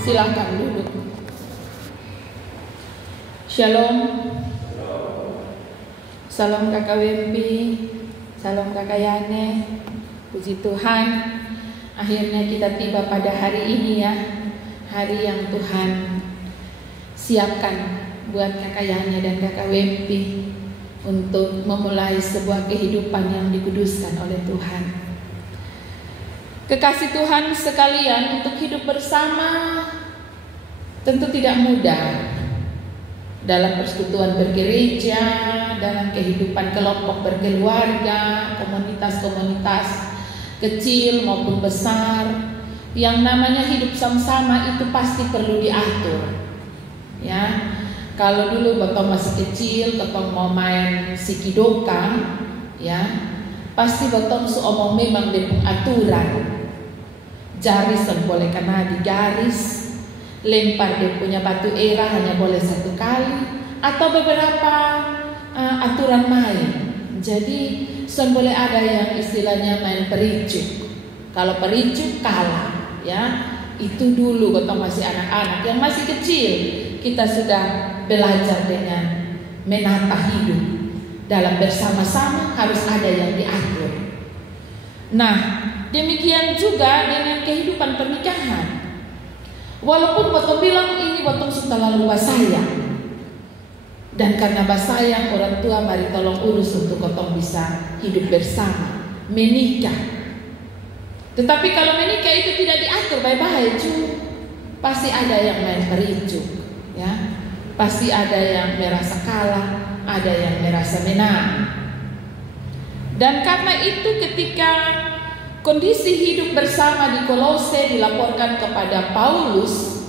Silakan duduk. Shalom. Salam Kakak Wempi, salam Kakak Yane. Puji Tuhan, akhirnya kita tiba pada hari ini ya. Hari yang Tuhan siapkan buat Kakak Yane dan Kakak Wempi untuk memulai sebuah kehidupan yang dikuduskan oleh Tuhan. Kekasih Tuhan sekalian, untuk hidup bersama tentu tidak mudah. Dalam persekutuan bergereja, dalam kehidupan kelompok berkeluarga, komunitas-komunitas kecil maupun besar, yang namanya hidup sama-sama itu pasti perlu diatur. Ya, kalau dulu bapak masih kecil, bapak mau main sikidoka, ya, pasti bapak seomong memang dengan aturan. Jaris boleh kena di garis, lempar dia punya batu era hanya boleh 1 kali, atau beberapa aturan main. Jadi boleh ada yang istilahnya main pericuk. Kalau pericuk kalah, ya itu dulu waktu masih anak-anak yang masih kecil, kita sudah belajar dengan menata hidup. Dalam bersama-sama harus ada yang diatur. Nah, demikian juga dengan kehidupan pernikahan. Walaupun waktu bilang ini waktu sudah lalu basayang, dan karena basayang orang tua mari tolong urus untuk kotong bisa hidup bersama, menikah. Tetapi kalau menikah itu tidak diatur baik-baik, pasti ada yang main pericuk, ya, pasti ada yang merasa kalah, ada yang merasa menang. Dan karena itu ketika kondisi hidup bersama di Kolose dilaporkan kepada Paulus,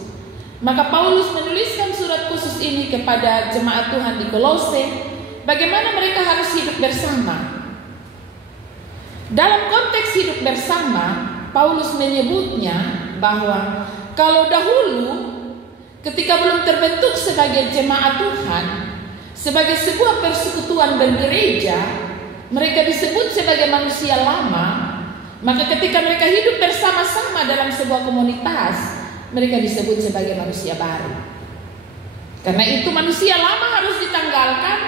maka Paulus menuliskan surat khusus ini kepada jemaat Tuhan di Kolose, bagaimana mereka harus hidup bersama. Dalam konteks hidup bersama, Paulus menyebutnya bahwa kalau dahulu ketika belum terbentuk sebagai jemaat Tuhan, sebagai sebuah persekutuan bergereja, mereka disebut sebagai manusia lama. Maka ketika mereka hidup bersama-sama dalam sebuah komunitas, mereka disebut sebagai manusia baru. Karena itu manusia lama harus ditanggalkan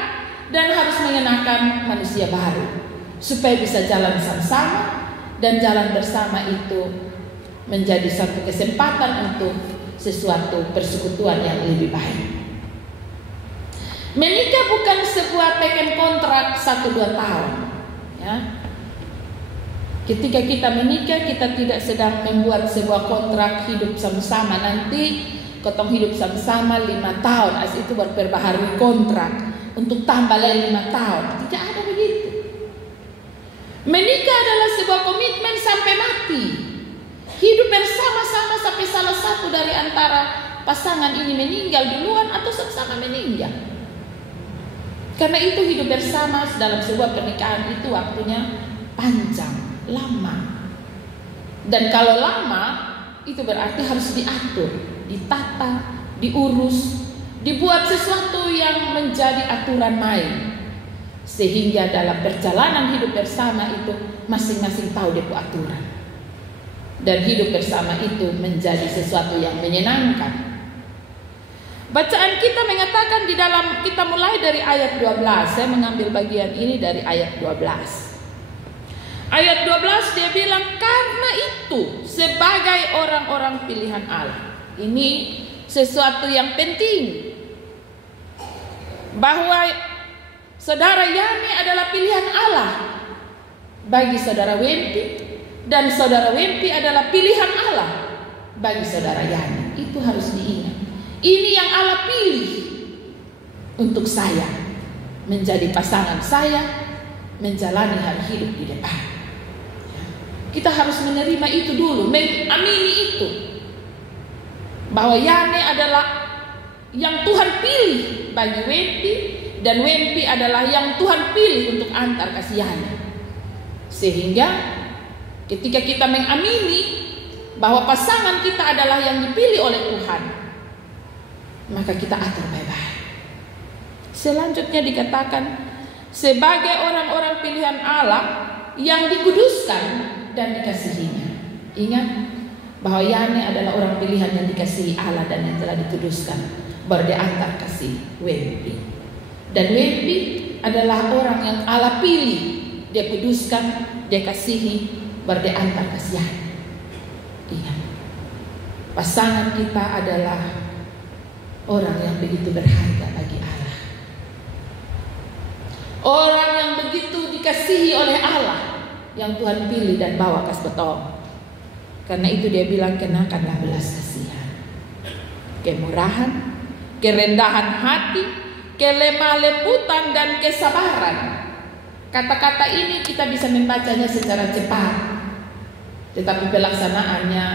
dan harus mengenakan manusia baru, supaya bisa jalan sama-sama, dan jalan bersama itu menjadi satu kesempatan untuk sesuatu persekutuan yang lebih baik. Menikah bukan sebuah teken kontrak 1-2 tahun, ya. Ketika kita menikah, kita tidak sedang membuat sebuah kontrak hidup sama-sama. Nanti kotong hidup sama-sama 5 tahun, as itu berbaharui kontrak untuk tambah lagi 5 tahun. Tidak ada begitu. Menikah adalah sebuah komitmen sampai mati. Hidup bersama-sama sampai salah satu dari antara pasangan ini meninggal duluan atau sama-sama meninggal. Karena itu hidup bersama dalam sebuah pernikahan itu waktunya panjang, lama. Dan kalau lama itu berarti harus diatur, ditata, diurus, dibuat sesuatu yang menjadi aturan main, sehingga dalam perjalanan hidup bersama itu masing-masing tahu dia aturan, dan hidup bersama itu menjadi sesuatu yang menyenangkan. Bacaan kita mengatakan di dalam, kita mulai dari ayat 12. Saya mengambil bagian ini dari ayat 12. Ayat 12 dia bilang, karena itu sebagai orang-orang pilihan Allah. Ini sesuatu yang penting, bahwa saudara Yani adalah pilihan Allah bagi saudara Wempi, dan saudara Wempi adalah pilihan Allah bagi saudara Yani. Itu harus diingat. Ini yang Allah pilih untuk saya menjadi pasangan saya, menjalani hari hidup di depan. Kita harus menerima itu dulu, mengamini itu, bahwa Yani adalah yang Tuhan pilih bagi Wempi, dan Wempi adalah yang Tuhan pilih untuk antar kasih Yani. Sehingga ketika kita mengamini bahwa pasangan kita adalah yang dipilih oleh Tuhan, maka kita atur baik-baik. Selanjutnya dikatakan sebagai orang-orang pilihan Allah yang dikuduskan dan dikasihinya. Ingat, bahwa Yane adalah orang pilihan yang dikasihi Allah dan yang telah dikuduskan, baru dia antar kasih Wempi. Dan Wempi adalah orang yang Allah pilih, dia kuduskan, dia kasihi, baru dia antar kasih Yane. Iya. Pasangan kita adalah orang yang begitu berharga bagi Allah, orang yang begitu dikasihi oleh Allah, yang Tuhan pilih dan bawa ke betong. Karena itu dia bilang, kenakanlah belas kasihan, kemurahan, kerendahan hati, kelemah lembutan, dan kesabaran. Kata-kata ini kita bisa membacanya secara cepat, tetapi pelaksanaannya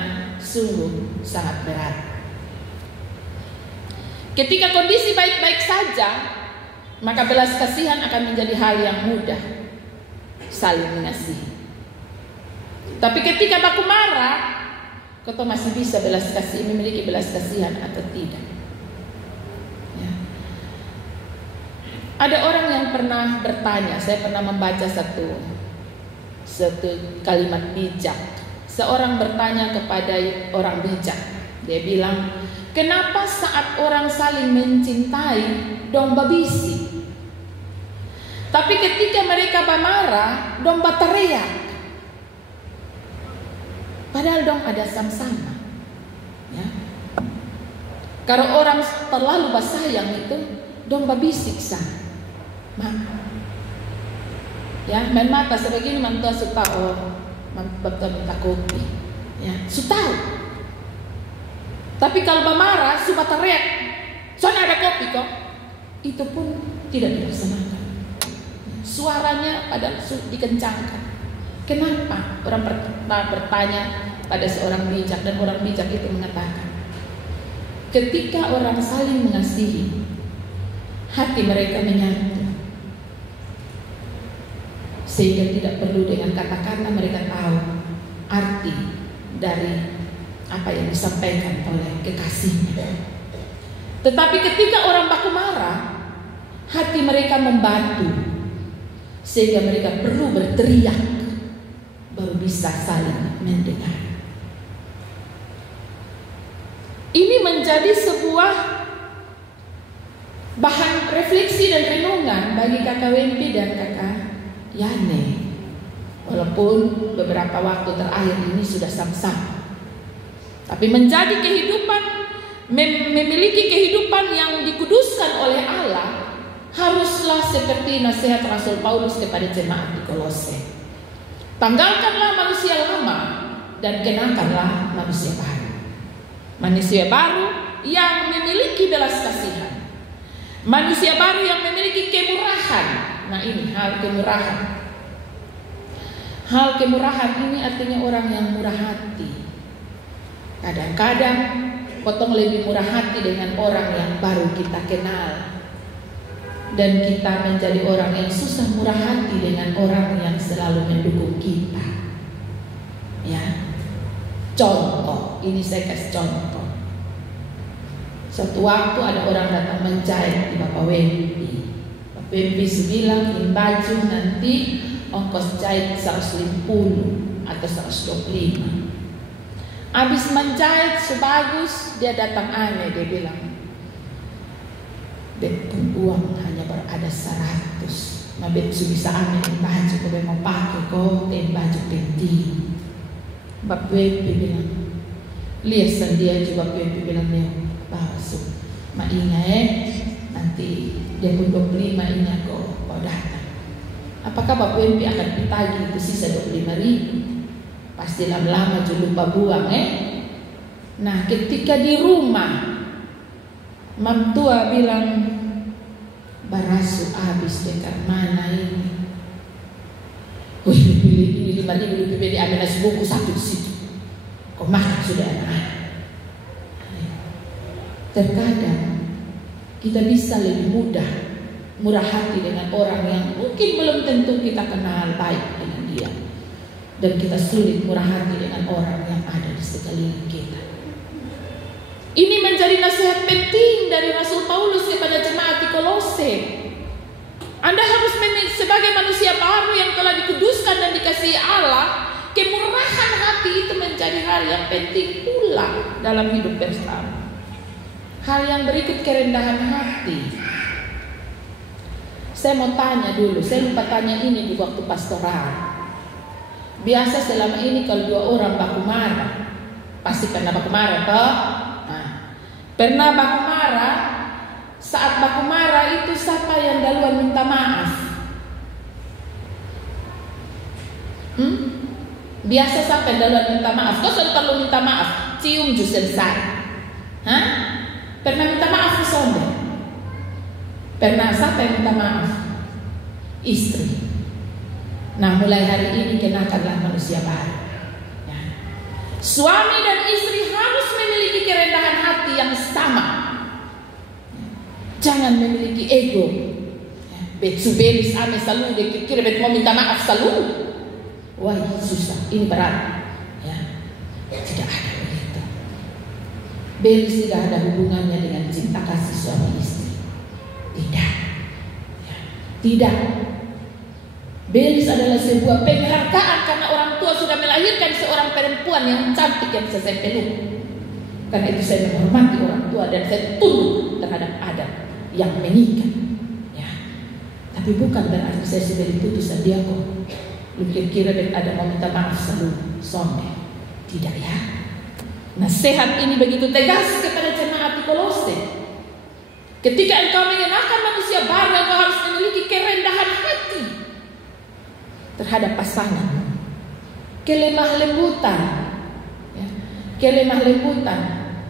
sungguh sangat berat. Ketika kondisi baik-baik saja, maka belas kasihan akan menjadi hal yang mudah, saling mengasihi. Tapi ketika baku marah, kau masih bisa belas kasih, memiliki belas kasihan atau tidak? Ya. Ada orang yang pernah bertanya, saya pernah membaca satu kalimat bijak. Seorang bertanya kepada orang bijak, dia bilang, kenapa saat orang saling mencintai dong babisi, tapi ketika mereka marah dong teriak? Padahal dong ada sama-sama. Ya. Kalau orang terlalu basayang itu dong babisiksa. Ya, main mata sebegini mantua suka mantua minta kopi. Ya, tahu. Tapi kalau marah suka teriak, soalnya ada kopi kok. Itu pun tidak dilaksanakan. Suaranya padahal dikencangkan. Kenapa? Orang bertanya pada seorang bijak, dan orang bijak itu mengatakan, ketika orang saling mengasihi, hati mereka menyatu, sehingga tidak perlu dengan kata-kata mereka tahu arti dari apa yang disampaikan oleh kekasihnya. Tetapi ketika orang baku marah, hati mereka membatu, sehingga mereka perlu berteriak, baru bisa saling mendengar. Ini menjadi sebuah bahan refleksi dan renungan bagi kakak Wempi dan kakak Yane. Walaupun beberapa waktu terakhir ini sudah sama-sama, tapi menjadi kehidupan, memiliki kehidupan yang dikuduskan oleh Allah, haruslah seperti nasihat Rasul Paulus kepada jemaat di Kolose. Tanggalkanlah manusia lama dan kenakanlah manusia baru. Manusia baru yang memiliki belas kasihan, manusia baru yang memiliki kemurahan. Nah, ini hal kemurahan. Hal kemurahan ini artinya orang yang murah hati. Kadang-kadang potong lebih murah hati dengan orang yang baru kita kenal, dan kita menjadi orang yang susah murah hati dengan orang yang selalu mendukung kita. Ya, contoh, ini saya kasih contoh. Suatu waktu ada orang datang menjahit di Bapak Wempi. Bapak Wempi bilang, ini baju nanti ongkos jahit 150 atau 125. Habis menjahit sebagus, dia datang aneh, dia bilang, "Bepun uang hanya berada 100. Nah, bet bisa ambil baju kau mau pakai kau dan baju penting." Bapak Wempi bilang, lihat sendiri juga. Bapak Wempi bilang, dia bawa su, mak ingat nanti dia pun 25 ingat kau datang. Apakah Bapak Wempi akan ditagih itu sisa 25.000? Pasti lama-lama juga lupa buang. Nah, ketika di rumah, mam tua bilang, barasu habis dekat mana ini? Wih, ini 5.000 lebih ada nasi bungkus satu di situ. Kau makan sudah anak. Terkadang kita bisa lebih mudah murah hati dengan orang yang mungkin belum tentu kita kenal baik dengan dia, dan kita sulit murah hati dengan orang yang ada di sekeliling kita. Ini menjadi nasihat penting dari Rasul Paulus kepada jemaat di Kolose. Anda harus sebagai manusia baru yang telah dikuduskan dan dikasihi Allah, kemurahan hati itu menjadi hal yang penting pula dalam hidup bersama. Hal yang berikut, kerendahan hati. Saya mau tanya dulu, saya lupa tanya ini di waktu pastoral. Biasa selama ini kalau dua orang baku marah, pasti pernah baku marah toh? Nah, pernah baku marah. Saat baku marah itu siapa yang duluan minta maaf? Biasa siapa yang duluan minta maaf? Kau selalu perlu minta maaf. Cium jus selesai. Hah? Pernah minta maaf ke sonde? Pernah siapa yang minta maaf? Istri. Nah, mulai hari ini kenakanlah manusia baru. Ya. Suami dan istri harus memiliki kerendahan hati yang sama. Jangan memiliki ego. Bet subelis ame selalu dikira bet mau minta maaf selalu. Wah, susah. Ini berat. Ya. Tidak ada begitu. Belis tidak ada hubungannya dengan cinta kasih suami istri. Tidak. Ya. Tidak. Belis adalah sebuah penghargaan karena orang tua sudah melahirkan seorang perempuan yang cantik yang bisa saya peluk. Karena itu saya menghormati orang tua dan saya tunduk terhadap adat yang menikah. Ya. Tapi bukan berarti saya sudah diputus dia kok. Lu kira-kira ada mau minta maaf selalu sonde. Tidak ya. Nasihat ini begitu tegas kepada jemaat di Kolose. Ketika engkau mengenakan manusia baru, engkau harus memiliki kerendahan hati terhadap pasangan. Kelemah lembutan. Ya. Kelemah lembutan.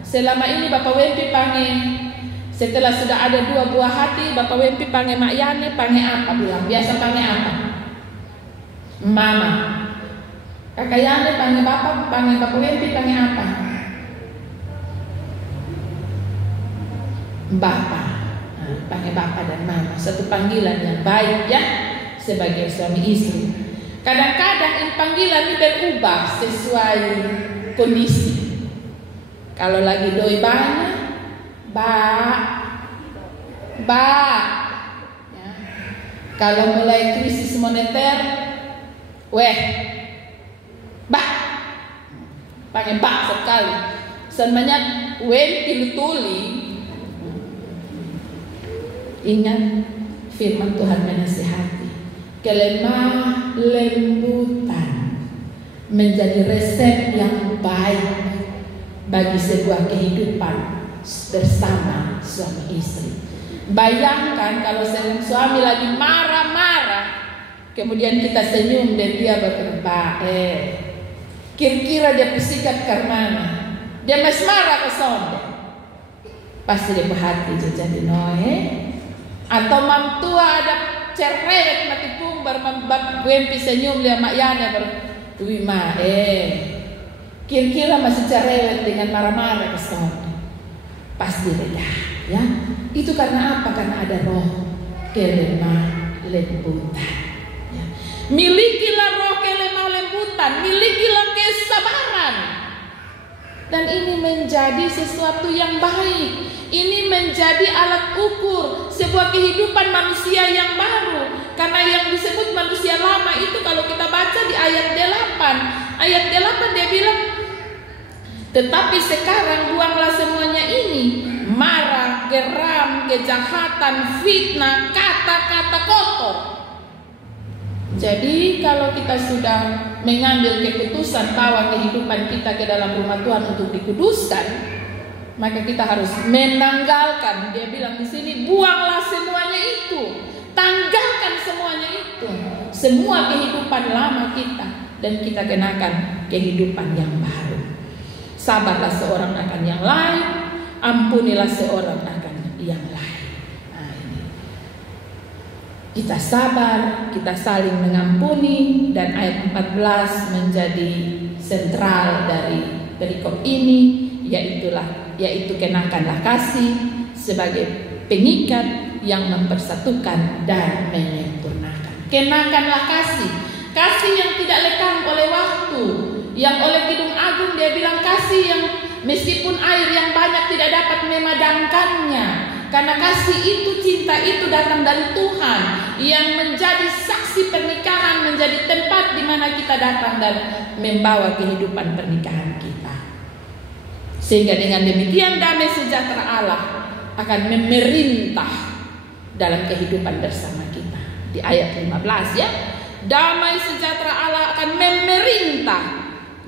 Selama ini Bapak Wempi panggil, setelah sudah ada 2 buah hati, Bapak Wempi panggil Mak Yani, panggil apa bilang? Biasa panggil apa? Mama. Kakak Yani panggil Bapak Wempi panggil apa? Bapak. Nah, panggil Bapak dan Mama. Satu panggilan yang baik ya sebagai suami istri. Kadang-kadang ini panggilan ini berubah sesuai kondisi. Kalau lagi doi banyak, ba. Ya. Kalau mulai krisis moneter, pakai bak sekali. Sebenarnya pilutuli. Ingat firman Tuhan menasihati. Kelemah lembutan menjadi resep yang baik bagi sebuah kehidupan bersama suami istri. Bayangkan kalau suami lagi marah-marah, kemudian kita senyum dan dia berkata, kira-kira dia bersikap karmana, dia masih marah ke sonde, pasti dia berhati jadi noe, atau mantua ada cerewet mati pumbar membab Wempi senyum dia Mak Yani bertuima, kira-kira masih cerewet dengan marah-marah ke sonde, pasti beda, ya. Itu karena apa? Karena ada roh kelemah lembutan. Milikilah roh kelemah lembutan, milikilah kesabaran. Dan ini menjadi sesuatu yang baik. Ini menjadi alat ukur sebuah kehidupan manusia yang baru. Karena yang disebut manusia lama itu kalau kita baca di ayat 8. Ayat 8 dia bilang, tetapi sekarang buanglah semuanya ini. Marah, geram, kejahatan, fitnah, kata-kata kotor. Jadi kalau kita sudah mengambil keputusan bahwa kehidupan kita ke dalam rumah Tuhan untuk dikuduskan, maka kita harus menanggalkan. Dia bilang di sini, buanglah semuanya itu, tanggalkan semuanya itu, semua kehidupan lama kita, dan kita kenakan kehidupan yang baru. Sabarlah seorang akan yang lain, ampunilah seorang akan yang lain. Kita sabar, kita saling mengampuni, dan ayat 14 menjadi sentral dari perikop ini, yaitu kenakanlah kasih sebagai pengikat yang mempersatukan dan menyempurnakan. Kenakanlah kasih, kasih yang tidak lekang oleh waktu, yang oleh Kidung Agung dia bilang kasih yang meskipun air yang banyak tidak dapat memadamkannya. Karena kasih itu, cinta itu datang dari Tuhan yang menjadi saksi pernikahan, menjadi tempat di mana kita datang dan membawa kehidupan pernikahan kita. Sehingga dengan demikian damai sejahtera Allah akan memerintah dalam kehidupan bersama kita. Di ayat 15 ya, damai sejahtera Allah akan memerintah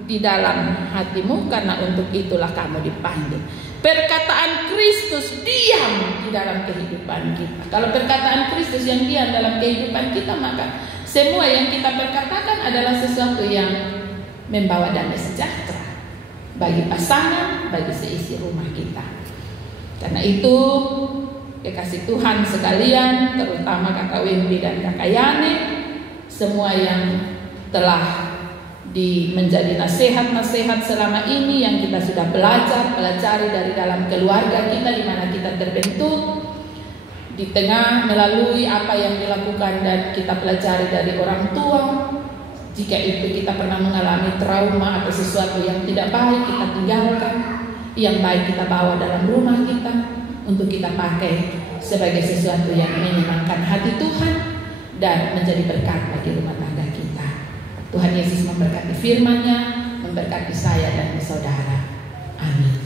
di dalam hatimu, karena untuk itulah kamu dipanggil. Perkataan Kristus diam di dalam kehidupan kita. Kalau perkataan Kristus yang diam dalam kehidupan kita, maka semua yang kita perkatakan adalah sesuatu yang membawa damai sejahtera bagi pasangan, bagi seisi rumah kita. Karena itu, kekasih Tuhan sekalian, terutama Kakak Wempi dan Kakak Yane, semua yang telah menjadi nasihat-nasihat selama ini yang kita sudah pelajari dari dalam keluarga kita, di mana kita terbentuk di tengah melalui apa yang dilakukan dan kita pelajari dari orang tua. Jika itu kita pernah mengalami trauma atau sesuatu yang tidak baik, kita tinggalkan. Yang baik kita bawa dalam rumah kita untuk kita pakai sebagai sesuatu yang menyenangkan hati Tuhan dan menjadi berkat bagi rumah tangga kita. Tuhan Yesus memberkati firman-Nya, memberkati saya dan saudara. Amin.